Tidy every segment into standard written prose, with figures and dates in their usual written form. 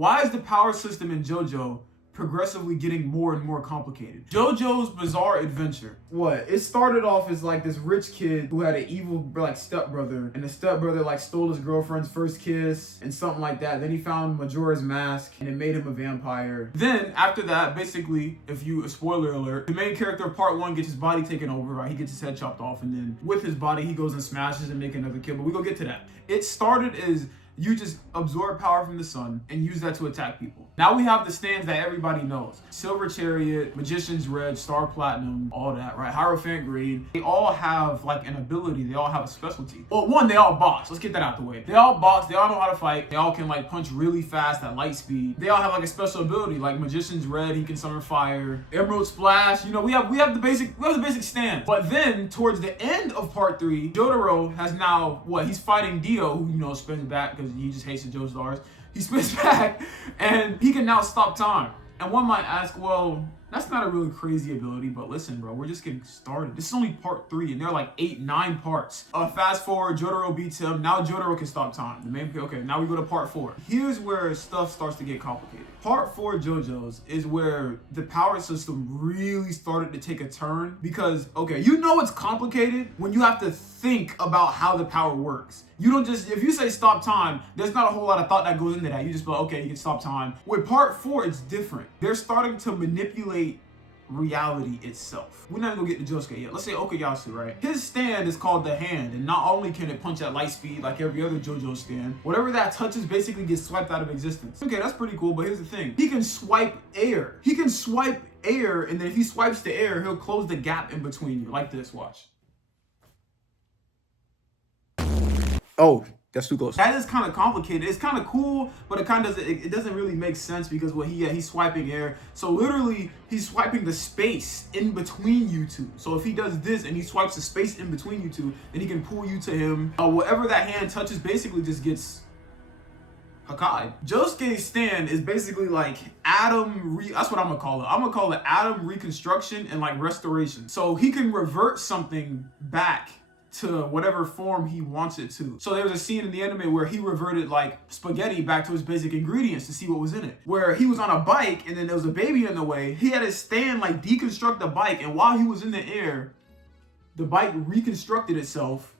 Why is the power system in JoJo progressively getting more and more complicated? JoJo's Bizarre Adventure. What? It started off as like this rich kid who had an evil like stepbrother, and the stepbrother like stole his girlfriend's first kiss and something like that. Then he found Majora's Mask and it made him a vampire. Then after that, basically, if you, spoiler alert, the main character of part 1 gets his body taken over, right? He gets his head chopped off, and then with his body he goes and smashes and make another kid. But we go get to that. It started as you just absorb power from the sun and use that to attack people. Now we have the stands that everybody knows. Silver Chariot, Magician's Red, Star Platinum, all that, right? Hierophant Green. They all have like an ability. They all have a specialty. Well, one, they all box. Let's get that out the way. They all box. They all know how to fight. They all can like punch really fast at light speed. They all have like a special ability. Like Magician's Red, he can summon fire. Emerald Splash. You know, we have the basic stand. But then towards the end of part 3, Jotaro has now what? He's fighting Dio, who, you know, spins back because he just hates the JoJo's. He spins back and he can now stop time. And one might ask, well, that's not a really crazy ability, but listen, bro, we're just getting started. This is only part 3, and there are like 8, 9 parts. Fast forward, Jotaro beats him. Now Jotaro can stop time. Okay, now we go to part 4. Here's where stuff starts to get complicated. Part 4 JoJo's is where the power system really started to take a turn because, okay, you know it's complicated when you have to think about how the power works. You don't just, if you say stop time, there's not a whole lot of thought that goes into that. You just be like, okay, you can stop time. With part 4, it's different. They're starting to manipulate reality itself. We're not gonna get to Josuke yet. Let's say Okuyasu, right? His stand is called the hand, and not only can it punch at light speed like every other JoJo stand, whatever that touches basically gets swiped out of existence. Okay, that's pretty cool, but here's the thing. He can swipe air. He can swipe air, and then if he swipes the air, he'll close the gap in between you. Like this, watch. Oh, that's too close. That is kind of complicated. It's kind of cool, but it doesn't really make sense because he's swiping air. So literally, he's swiping the space in between you two. So if he does this and he swipes the space in between you two, then he can pull you to him. Whatever that hand touches basically just gets Hakai. Josuke's stand is basically like that's what I'm gonna call it. I'm gonna call it atom reconstruction and like restoration. So he can revert something back to whatever form he wants it to. So there was a scene in the anime where he reverted like spaghetti back to its basic ingredients to see what was in it. Where he was on a bike and then there was a baby in the way. He had his stand like deconstruct the bike, and while he was in the air, the bike reconstructed itself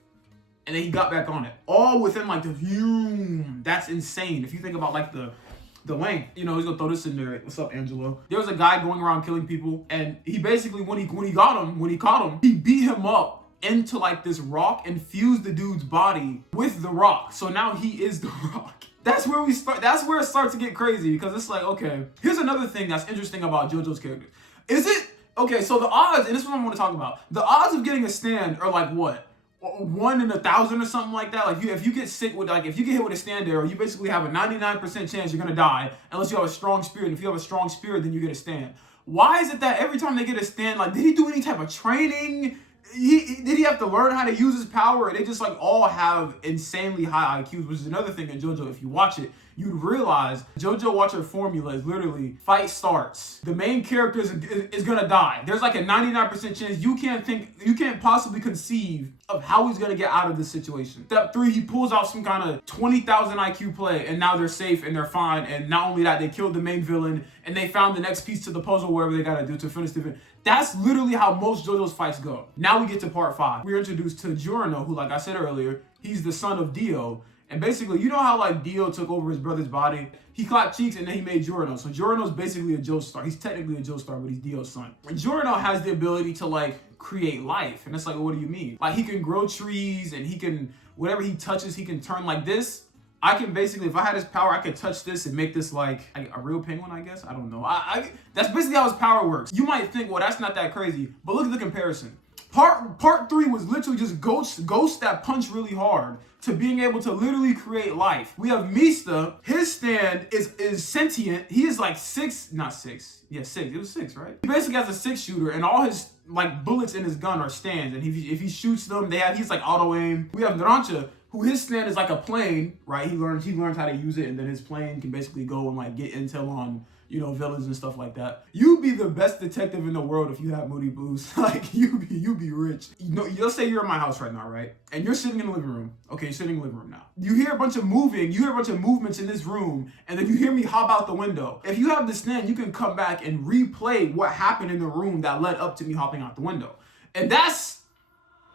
and then he got back on it. All within like the that's insane. If you think about like the length, you know, he's gonna throw this in there. What's up, Angelo? There was a guy going around killing people, and he basically when he caught him, he beat him up into like this rock and fused the dude's body with the rock. So now he is the rock. That's where we start. That's where it starts to get crazy because it's like, okay, here's another thing that's interesting about JoJo's characters. Is it okay? So the odds, and this is what I want to talk about. The odds of getting a stand are like what? 1 in 1,000 or something like that. Like if you get hit with a stand arrow, you basically have a 99% chance you're gonna die unless you have a strong spirit. And if you have a strong spirit, then you get a stand. Why is it that every time they get a stand, like did he do any type of training? Did he have to learn how to use his power? Or they just like all have insanely high IQs, which is another thing in JoJo. If you watch it, you'd realize JoJo Watcher formula is literally fight starts. The main character is gonna die. There's like a 99% chance you can't possibly conceive of how he's gonna get out of this situation. Step 3, he pulls out some kind of 20,000 IQ play, and now they're safe and they're fine. And not only that, they killed the main villain and they found the next piece to the puzzle, wherever they gotta do to finish the event. That's literally how most JoJo's fights go. Now we get to part 5. We're introduced to Giorno, who, like I said earlier, he's the son of Dio. And basically, you know how like Dio took over his brother's body? He clapped cheeks and then he made Giorno. So Giorno's basically a Joestar. He's technically a Joestar, but he's Dio's son. And Giorno has the ability to like create life. And it's like, well, what do you mean? Like he can grow trees and he can, whatever he touches, he can turn like this. I can basically, if I had his power, I could touch this and make this like a real penguin, I guess. I don't know. That's basically how his power works. You might think, well, that's not that crazy, but look at the comparison. Part 3 was literally just ghosts that punch really hard to being able to literally create life. We have Mista. His stand is sentient. He is like 6. It was 6, right? He basically has a 6-shooter, and all his like bullets in his gun are stands. And if he shoots them, he's like auto aim. We have Narancha. who his stand is like a plane, right? He learns how to use it, and then his plane can basically go and like get intel on, you know, villains and stuff like that. You'd be the best detective in the world if you had Moody Blues. Like, you be rich. You know, you'll say you're in my house right now, right? And you're sitting in the living room. Okay, you're sitting in the living room now. You hear a bunch of movements in this room, and then you hear me hop out the window. If you have the stand, you can come back and replay what happened in the room that led up to me hopping out the window. And that's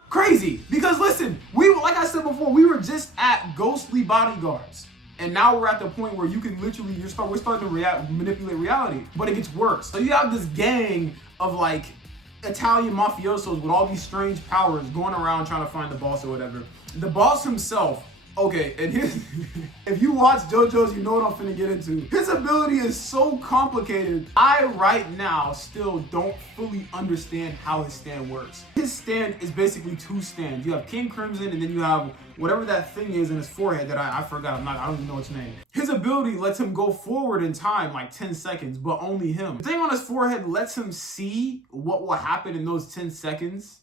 crazy. Because listen, like I said before, we were just at ghostly bodyguards. And now we're at the point where you can literally, we're starting to manipulate reality, but it gets worse. So you have this gang of like Italian mafiosos with all these strange powers going around trying to find the boss or whatever. The boss himself, okay, and if you watch JoJo's, you know what I'm finna get into. His ability is so complicated. I right now still don't fully understand how his stand works. His stand is basically two stands. You have King Crimson, and then you have whatever that thing is in his forehead that I forgot. I don't even know its name. His ability lets him go forward in time like 10 seconds, but only him. The thing on his forehead lets him see what will happen in those 10 seconds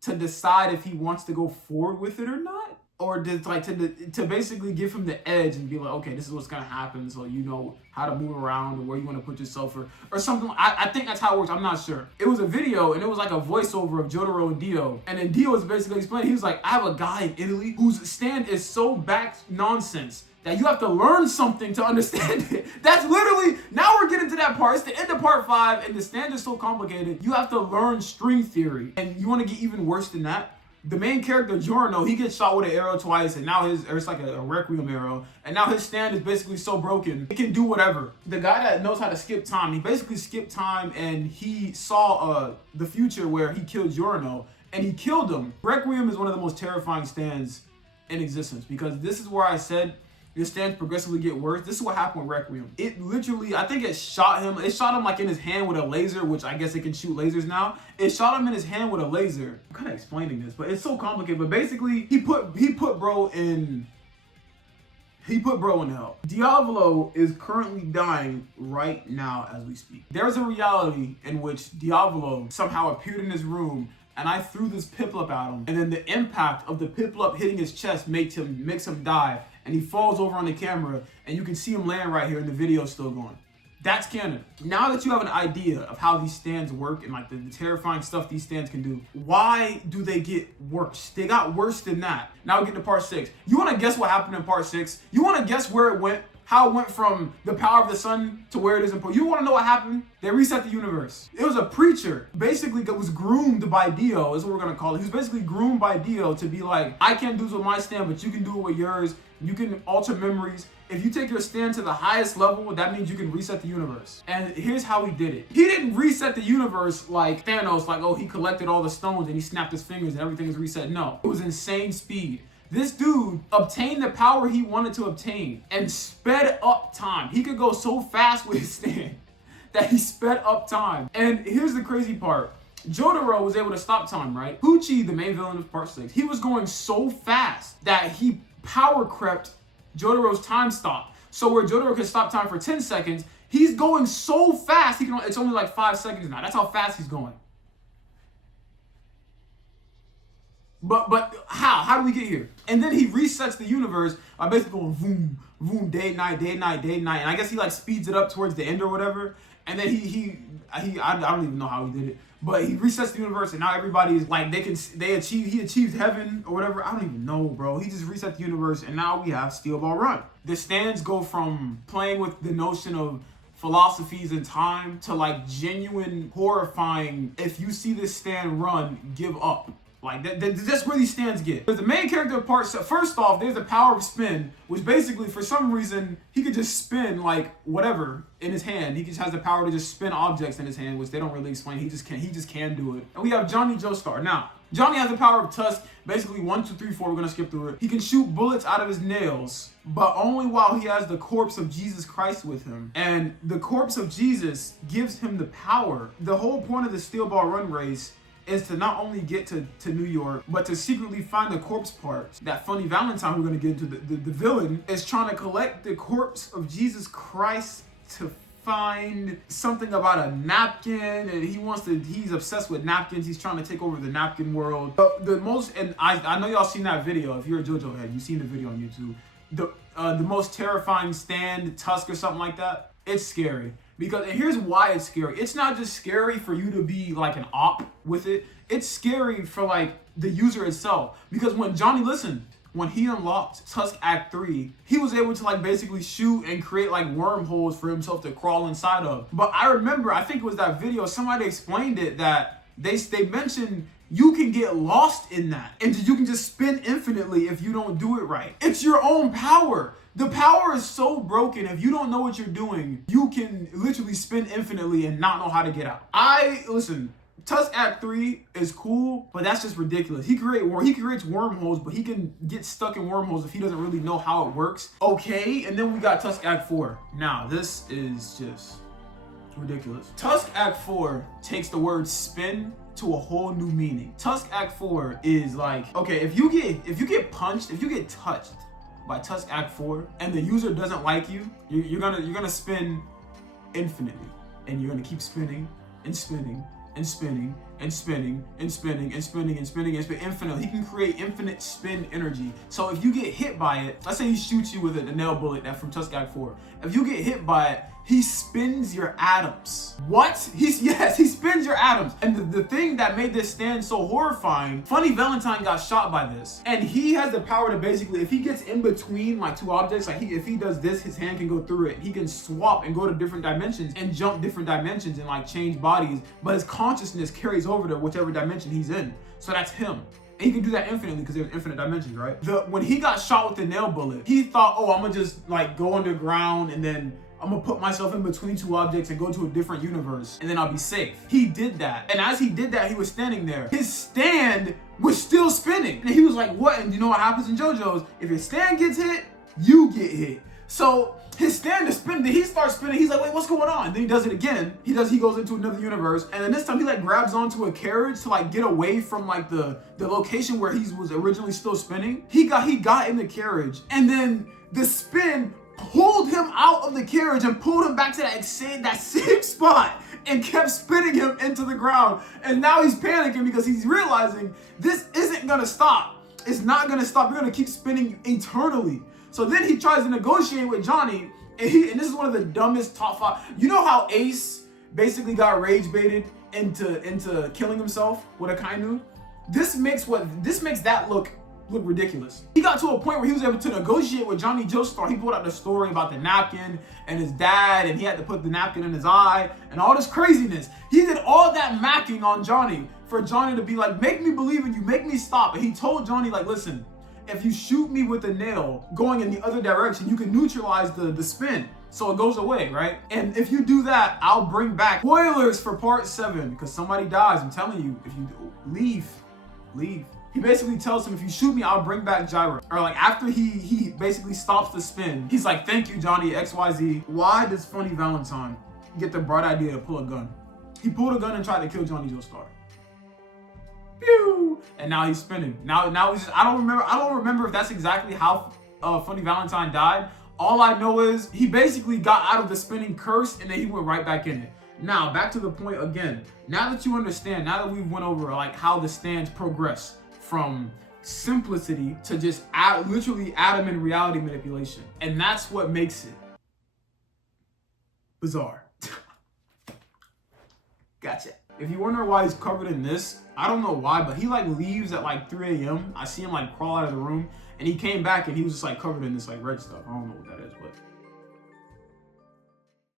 to decide if he wants to go forward with it or not. Or to basically give him the edge and be like, okay, this is what's gonna happen, so you know how to move around and where you want to put yourself or something. I think that's how it works. I'm not sure. It was a video and it was like a voiceover of Jotaro and Dio, and then Dio was basically explaining. He was like, I have a guy in Italy whose stand is so back nonsense that you have to learn something to understand it. That's literally, now we're getting to that part. It's the end of part 5, and the stand is so complicated. You have to learn string theory, and you want to get even worse than that. The main character, Giorno, he gets shot with an arrow twice, and now it's like a requiem arrow, and now his stand is basically so broken, it can do whatever. The guy that knows how to skip time, he basically skipped time, and he saw the future where he killed Giorno, and he killed him. Requiem is one of the most terrifying stands in existence, because this is where I said your stands progressively get worse. This is what happened with Requiem. It literally, I think it shot him like in his hand with a laser, which I guess it can shoot lasers now. It shot him in his hand with a laser. I'm kind of explaining this, but it's so complicated. But basically, he put bro in hell. Diavolo is currently dying right now as we speak. There's a reality in which Diavolo somehow appeared in his room, and I threw this piplup at him, and then the impact of the piplup hitting his chest makes him die, and he falls over on the camera, and you can see him laying right here, and the video's still going. That's canon. Now that you have an idea of how these stands work and like the terrifying stuff these stands can do, why do they get worse? They got worse than that. Now we get to part 6. You want to guess what happened in part 6? You want to guess where it went? How it went from the power of the sun to where it is in part. You want to know what happened? They reset the universe. It was a preacher, basically, that was groomed by Dio, is what we're going to call it. He was basically groomed by Dio to be like, I can't do this with my stand, but you can do it with yours. You can alter memories. If you take your stand to the highest level, that means you can reset the universe. And here's how he did it. He didn't reset the universe like Thanos, like, oh, he collected all the stones and he snapped his fingers and everything is reset. No, it was insane speed. This dude obtained the power he wanted to obtain and sped up time. He could go so fast with his stand that he sped up time. And here's the crazy part. Jotaro was able to stop time, right? Pucci, the main villain of part 6, he was going so fast that he power crept Jotaro's time stop. So where Jotaro could stop time for 10 seconds, he's going so fast, it's only like 5 seconds now. That's how fast he's going. But how? How do we get here? And then he resets the universe by basically going boom, boom, day, night, day, night, day, night. And I guess he like speeds it up towards the end or whatever. And then he I don't even know how he did it. But he resets the universe, and now everybody's like, he achieved heaven or whatever. I don't even know, bro. He just reset the universe, and now we have Steel Ball Run. The stands go from playing with the notion of philosophies and time to like genuine horrifying, if you see this stand run, give up. Like, that's where these stands get. There's the main character of part 7. First off, there's the power of spin, which basically, for some reason, he could just spin, like, whatever in his hand. He just has the power to just spin objects in his hand, which they don't really explain. He just can do it. And we have Johnny Joestar. Now, Johnny has the power of Tusk. Basically, 1, 2, 3, 4, we're going to skip through it. He can shoot bullets out of his nails, but only while he has the corpse of Jesus Christ with him. And the corpse of Jesus gives him the power. The whole point of the Steel Ball Run race is to not only get to New York, but to secretly find the corpse parts. That Funny Valentine we're going to get into, the villain, is trying to collect the corpse of Jesus Christ to find something about a napkin, and he's obsessed with napkins. He's trying to take over the napkin world. The most, and I know y'all seen that video. If you're a JoJo head, you've seen the video on YouTube. The most terrifying stand, Tusk or something like that. It's scary. And here's why it's scary. It's not just scary for you to be like an op with it. It's scary for like the user itself. Because when he unlocked Tusk Act 3, he was able to like basically shoot and create like wormholes for himself to crawl inside of. But I remember, I think it was that video, somebody explained it, that they mentioned you can get lost in that. And you can just spin infinitely if you don't do it right. It's your own power. The power is so broken. If you don't know what you're doing, you can literally spin infinitely and not know how to get out. Listen, Tusk Act 3 is cool, but that's just ridiculous. He creates wormholes, but he can get stuck in wormholes if he doesn't really know how it works. Okay, and then we got Tusk Act 4. Now, this is just ridiculous. Tusk Act 4 takes the word spin to a whole new meaning. Tusk Act 4 is like, okay, if you get punched, if you get touched by Tusk Act 4 and the user doesn't like you, you're gonna spin infinitely, and you're gonna keep spinning and spinning and spinning and spinning and spinning and spinning and spinning and spinning infinitely. He can create infinite spin energy. So if you get hit by it, let's say he shoots you with a nail bullet that from Tusk Act 4. If you get hit by it, he spins your atoms. What? He spins your atoms. And the thing that made this stand so horrifying, Funny Valentine got shot by this. And he has the power to basically, if he gets in between like two objects, like if he does this, his hand can go through it. He can swap and go to different dimensions and jump different dimensions and like change bodies. But his consciousness carries over to whichever dimension he's in. So that's him. And he can do that infinitely because there's infinite dimensions, right? When he got shot with the nail bullet, he thought, oh, I'm gonna just like go underground and then I'm gonna put myself in between two objects and go to a different universe and then I'll be safe. He did that. And as he did that, he was standing there. His stand was still spinning. And he was like, what? And you know what happens in JoJo's? If your stand gets hit, you get hit. So his stand is spinning. He starts spinning. He's like, wait, what's going on? Then he does it again. He goes into another universe. And then this time he like grabs onto a carriage to like get away from like the location where he was originally still spinning. He got in the carriage, and then the spin pulled him out of the carriage and pulled him back to that same spot and kept spinning him into the ground. And now he's panicking because he's realizing this isn't gonna stop. It's not gonna stop. You're gonna keep spinning eternally. So then he tries to negotiate with Johnny, and this is one of the dumbest top 5. You know how Ace basically got rage baited into killing himself with a Kainu? This makes that look ridiculous. He got to a point where he was able to negotiate with Johnny Joestar. He pulled out the story about the napkin and his dad, and he had to put the napkin in his eye and all this craziness. He did all that macking on Johnny for Johnny to be like, make me believe in you, make me stop. And he told Johnny like, listen, if you shoot me with a nail going in the other direction, you can neutralize the spin. So it goes away, right? And if you do that, I'll bring back spoilers for part 7 because somebody dies. I'm telling you, if you leave. He basically tells him, if you shoot me, I'll bring back Gyro. Or like after he basically stops the spin, he's like, thank you, Johnny, XYZ. Why does Funny Valentine get the bright idea to pull a gun? He pulled a gun and tried to kill Johnny Joestar. Pew! And now he's spinning. Now it's just, I don't remember if that's exactly how Funny Valentine died. All I know is he basically got out of the spinning curse and then he went right back in it. Now, back to the point again. Now that you understand, now that we've went over like how the stands progress from simplicity to just literally atom and reality manipulation. And that's what makes it bizarre. Gotcha. If you wonder why he's covered in this, I don't know why, but he like leaves at like 3 a.m. I see him like crawl out of the room, and he came back and he was just like covered in this like red stuff. I don't know what that is, but